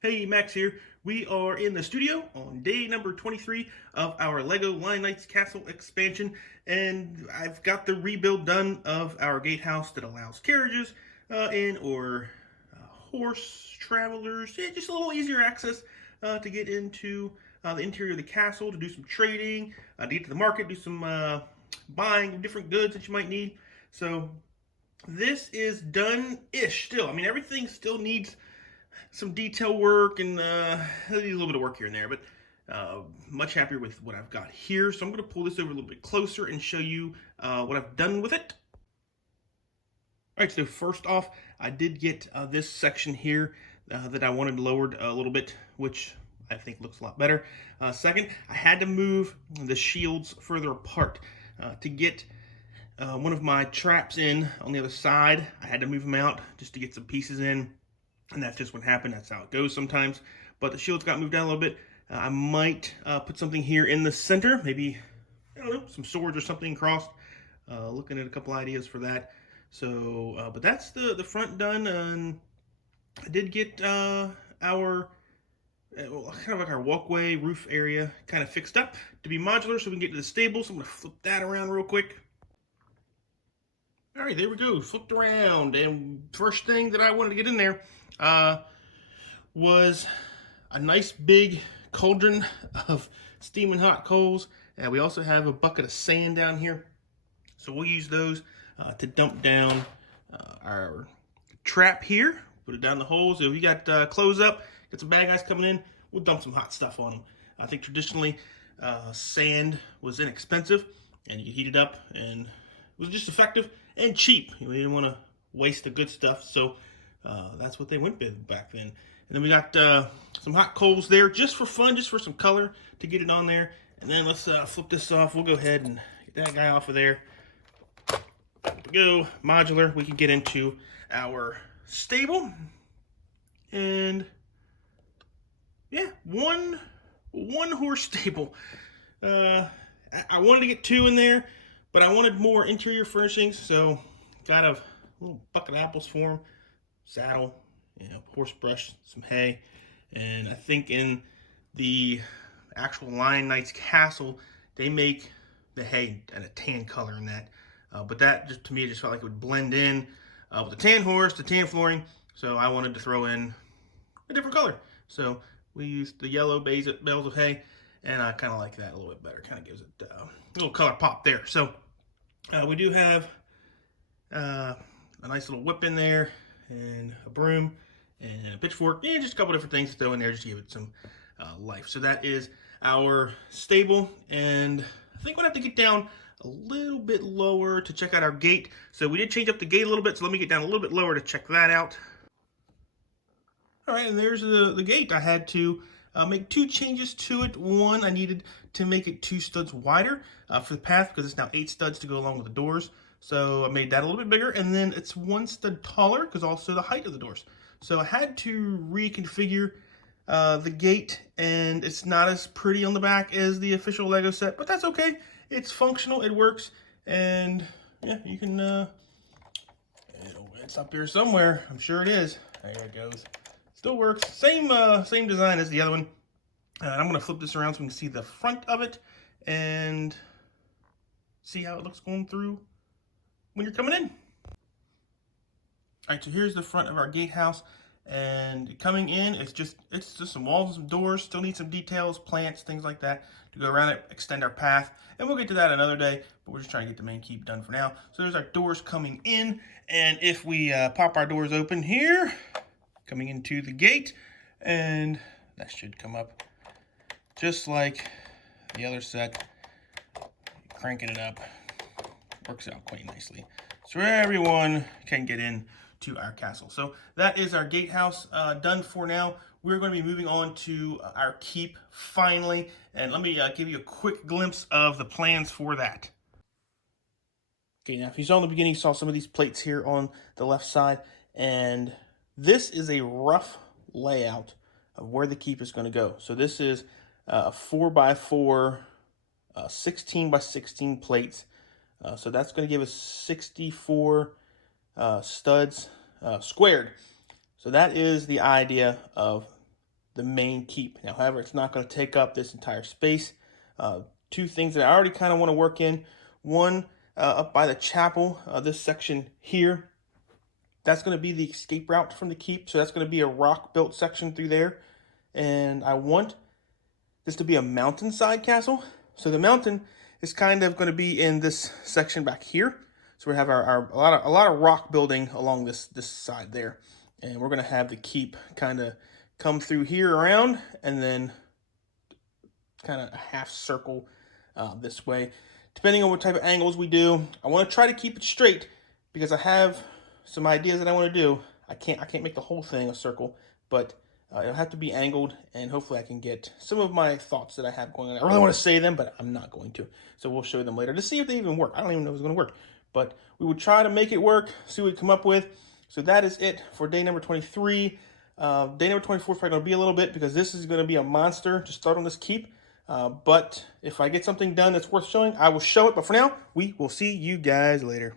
Hey, Max here. We are in the studio on day number 23 of our Lego Lion Knights Castle expansion, and I've got the rebuild done of our gatehouse that allows carriages in or horse travelers, just a little easier access to get into the interior of the castle, to do some trading, to get to the market, do some buying of different goods that you might need. So this is done-ish still. I mean, everything still needs some detail work and a little bit of work here and there, but much happier with what I've got here. So I'm going to pull this over a little bit closer and show you what I've done with it. All right, so first off, I did get this section here that I wanted lowered a little bit, which I think looks a lot better. Second, I had to move the shields further apart to get one of my traps in on the other side. I had to move them out just to get some pieces in, and that's just what happened. That's how it goes sometimes. But the shields got moved down a little bit. I might put something here in the center, maybe, I don't know, some swords or something crossed. Looking at a couple ideas for that. So, but that's the front done, and I did get our kind of like our walkway roof area kind of fixed up to be modular so we can get to the stable. So I'm going to flip that around real quick. All right, there we go, flipped around, and first thing that I wanted to get in there was a nice big cauldron of steaming hot coals. And we also have a bucket of sand down here. So we'll use those to dump down our trap here. Put it down the holes. If you got clothes up, got some bad guys coming in, we'll dump some hot stuff on them. I think traditionally sand was inexpensive and you could heat it up and it was just effective and cheap. We didn't want to waste the good stuff, so that's what they went with back then. And then we got some hot coals there just for fun, just for some color to get it on there. And then let's flip this off. We'll go ahead and get that guy off of there. There we go, modular. We can get into our stable. And yeah, one horse stable. I wanted to get two in there, but I wanted more interior furnishings, so got a little bucket of apples for him, saddle, horse brush, some hay, and I think in the actual Lion Knights Castle, they make the hay in a tan color in that. But that, just to me, it just felt like it would blend in with the tan horse, the tan flooring, so I wanted to throw in a different color. So we used the yellow bales of hay, and I kind of like that a little bit better. Kind of gives it a little color pop there. So we do have a nice little whip in there, and a broom, and a pitchfork, and just a couple different things to throw in there just to give it some life. So that is our stable, and I think we'll have to get down a little bit lower to check out our gate. So we did change up the gate a little bit, so let me get down a little bit lower to check that out. All right, and there's the gate. I had to make two changes to it. One, I needed to make it 2 studs wider for the path because it's now 8 studs to go along with the doors. So I made that a little bit bigger, and then it's 1 stud taller because also the height of the doors. So I had to reconfigure the gate, and it's not as pretty on the back as the official Lego set, but that's okay. It's functional, it works, and yeah, you can, it's up here somewhere. I'm sure it is. There it goes. Still works. Same design as the other one. And I'm going to flip this around so we can see the front of it and see how it looks going through when you're coming in. All right, so here's the front of our gatehouse. And coming in, it's just some walls and some doors. Still need some details, plants, things like that to go around it, extend our path. And we'll get to that another day, but we're just trying to get the main keep done for now. So there's our doors coming in. And if we pop our doors open here, coming into the gate, and that should come up just like the other set. Cranking it up works out quite nicely, so everyone can get in to our castle. So that is our gatehouse done for now. We're going to be moving on to our keep finally, and let me give you a quick glimpse of the plans for that. Okay, now if you saw in the beginning, you saw some of these plates here on the left side, and this is a rough layout of where the keep is going to go. So this is a 4x4, 16x16 plates. So that's going to give us 64 studs squared. So that is the idea of the main keep. Now, however, it's not going to take up this entire space. Two things that I already kind of want to work in. One, up by the chapel, this section here, that's going to be the escape route from the keep. So that's going to be a rock built section through there. And I want this to be a mountainside castle. So the mountain is kind of going to be in this section back here. So we have a lot of rock building along this side there. And we're going to have the keep kind of come through here around and then kind of a half circle this way. Depending on what type of angles we do, I want to try to keep it straight because I have some ideas that I want to do. I can't make the whole thing a circle, but it'll have to be angled, and hopefully I can get some of my thoughts that I have going on. I really want to say them, but I'm not going to. So we'll show them later to see if they even work. I don't even know if it's going to work, but we would try to make it work, see what we come up with. So that is it for day number 23. Day number 24 is probably going to be a little bit because this is going to be a monster to start on this keep. But if I get something done that's worth showing, I will show it. But for now, we will see you guys later.